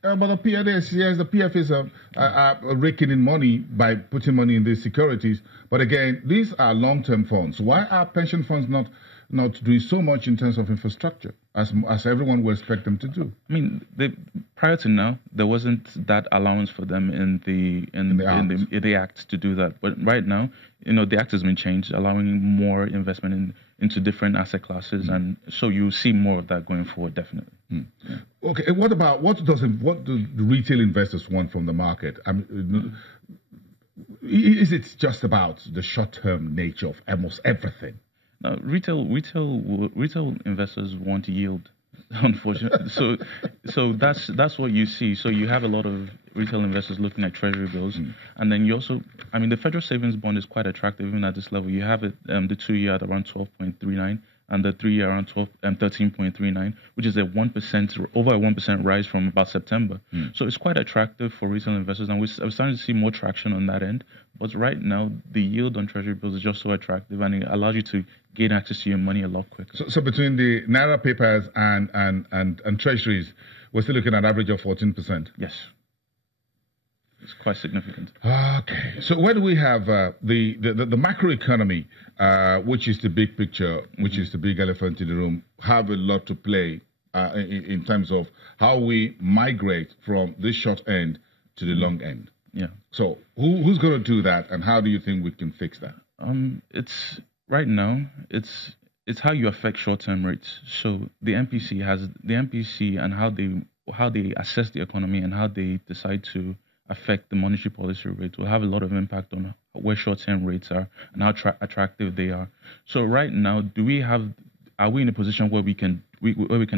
But the PFs, yes, the PFs are raking in money by putting money in these securities. But again, these are long-term funds. Why are pension funds not doing so much in terms of infrastructure as everyone would expect them to do? I mean, prior to now, there wasn't that allowance for them in the act to do that. But right now, the act has been changed, allowing more investment into different asset classes, and so you see more of that going forward, definitely. Yeah. Okay, what do the retail investors want from the market? Is it just about the short-term nature of almost everything? Now, retail investors want yield, unfortunately. So that's what you see. So you have a lot of retail investors looking at treasury bills, and then you also, the federal savings bond is quite attractive even at this level. You have it the 2-year at around 12.39. And the 3-year around 13.39, which is over a 1% rise from about September. So it's quite attractive for retail investors, and we're starting to see more traction on that end. But right now, the yield on treasury bills is just so attractive, and it allows you to gain access to your money a lot quicker. So between the Naira papers and treasuries, we're still looking at an average of 14%? Yes. It's quite significant. Okay. So where do we have the macroeconomy, which is the big picture, which is the big elephant in the room, have a lot to play in terms of how we migrate from this short end to the long end? Yeah. So who's going to do that, and how do you think we can fix that? It's right now. It's how you affect short-term rates. So the MPC and how they assess the economy and how they decide to affect the monetary policy rate will have a lot of impact on where short-term rates are and how attractive they are. So right now, are we in a position where we can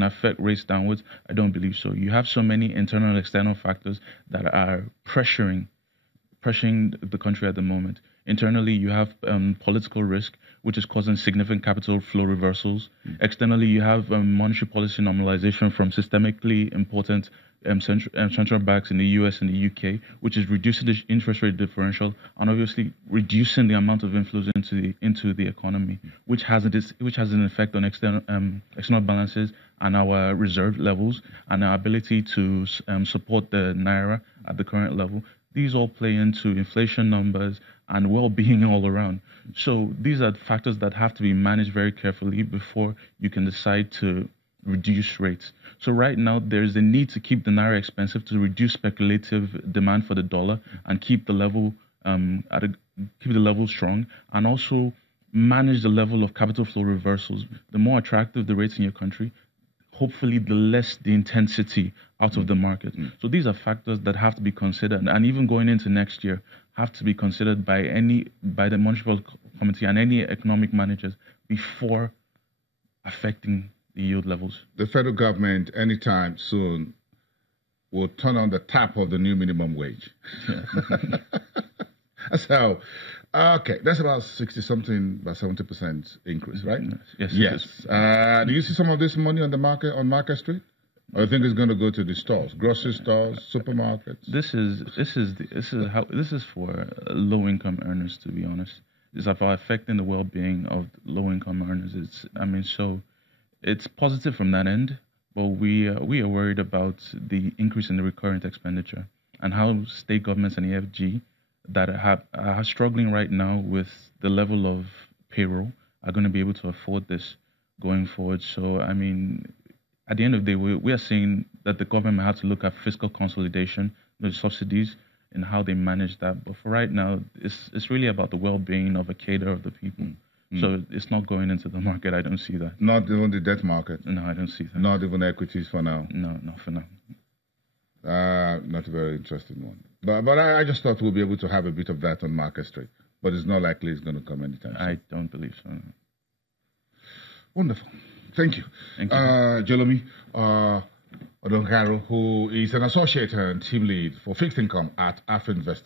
affect rates downwards? I don't believe so. You have so many internal and external factors that are pressuring the country at the moment. Internally, you have political risk, which is causing significant capital flow reversals. Externally, you have monetary policy normalization from systemically important central banks in the US and the UK, which is reducing the interest rate differential and obviously reducing the amount of inflows into the economy, which has an effect on external balances and our reserve levels and our ability to support the naira at the current level. These all play into inflation numbers and well-being all around. So these are factors that have to be managed very carefully before you can decide to reduce rates. So right now, there's a need to keep the naira expensive to reduce speculative demand for the dollar and keep the level strong, and also manage the level of capital flow reversals. The more attractive the rates in your country, hopefully the less the intensity out of the market. So these are factors that have to be considered, and even going into next year, have to be considered by the Monetary Committee and any economic managers before affecting the yield levels. The federal government, anytime soon, will turn on the tap of the new minimum wage. Yeah. So, okay, that's about 60-something, about 70% increase, right? Yes. Yes. Do you see some of this money on Market Street? Or you think it's going to go to the stores, grocery stores, supermarkets? This is for low-income earners, to be honest. It's about affecting the well-being of low-income earners. It's positive from that end, but we are worried about the increase in the recurrent expenditure and how state governments and EFG that are struggling right now with the level of payroll are going to be able to afford this going forward. So, at the end of the day, we are seeing that the government has to look at fiscal consolidation, the subsidies, and how they manage that. But for right now, it's really about the well-being of a cadre of the people. So it's not going into the market. I don't see that. Not even the debt market? No, I don't see that. Not even equities for now? No, not for now. Not a very interesting one. But I just thought we'll be able to have a bit of that on Market Street. But it's not likely it's going to come anytime soon. I don't believe so. No. Wonderful. Thank you. Thank you. Jolomi Odonkaro, who is an associate and team lead for fixed income at Afrinvest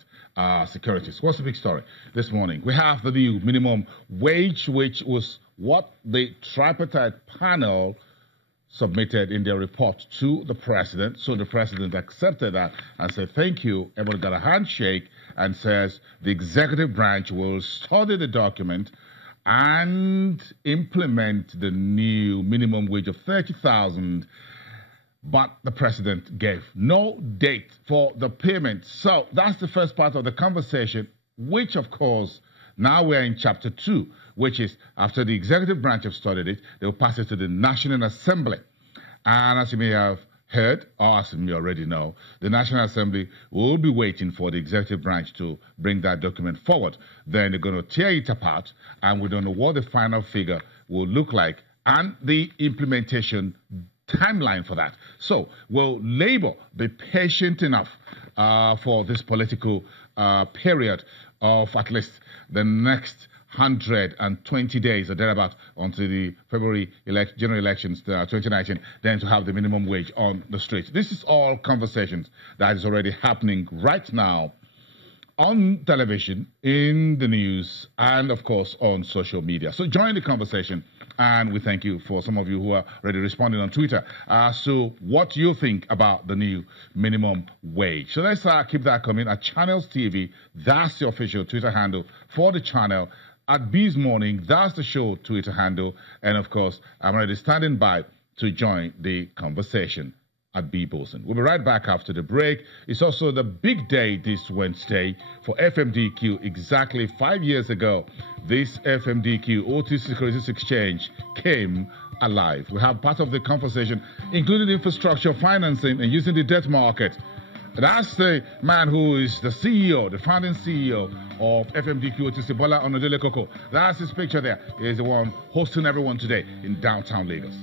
Securities. What's the big story this morning? We have the new minimum wage, which was what the tripartite panel submitted in their report to the president. So the president accepted that and said, thank you. Everyone got a handshake and says the executive branch will study the document and implement the new minimum wage of 30,000 but the president gave no date for the payment. So that's the first part of the conversation, which, of course, now we're in chapter 2, which is after the executive branch have studied it, they'll pass it to the National Assembly. And as you may have heard, or as you already know, the National Assembly will be waiting for the executive branch to bring that document forward. Then they're going to tear it apart, and we don't know what the final figure will look like and the implementation timeline for that. So will Labour be patient enough for this political period of at least the next 120 days or thereabout until the February general elections 2019, then to have the minimum wage on the streets? This is all conversations that is already happening right now on television, in the news, and of course on social media. So join the conversation, and we thank you for some of you who are already responding on Twitter as to what you think about the new minimum wage. So let's keep that coming at Channels TV. That's the official Twitter handle for the channel. At Bees Morning, that's the show Twitter handle. And of course, I'm already standing by to join the conversation at B. Bolson. We'll be right back after the break. It's also the big day this Wednesday for FMDQ. Exactly 5 years ago, this FMDQ OTC Securities Exchange came alive. We have part of the conversation, including infrastructure financing and using the debt market. That's the man who is the CEO, the founding CEO of FMDQ OTC, Bola Onodele Koko. That's his picture there. He's the one hosting everyone today in downtown Lagos.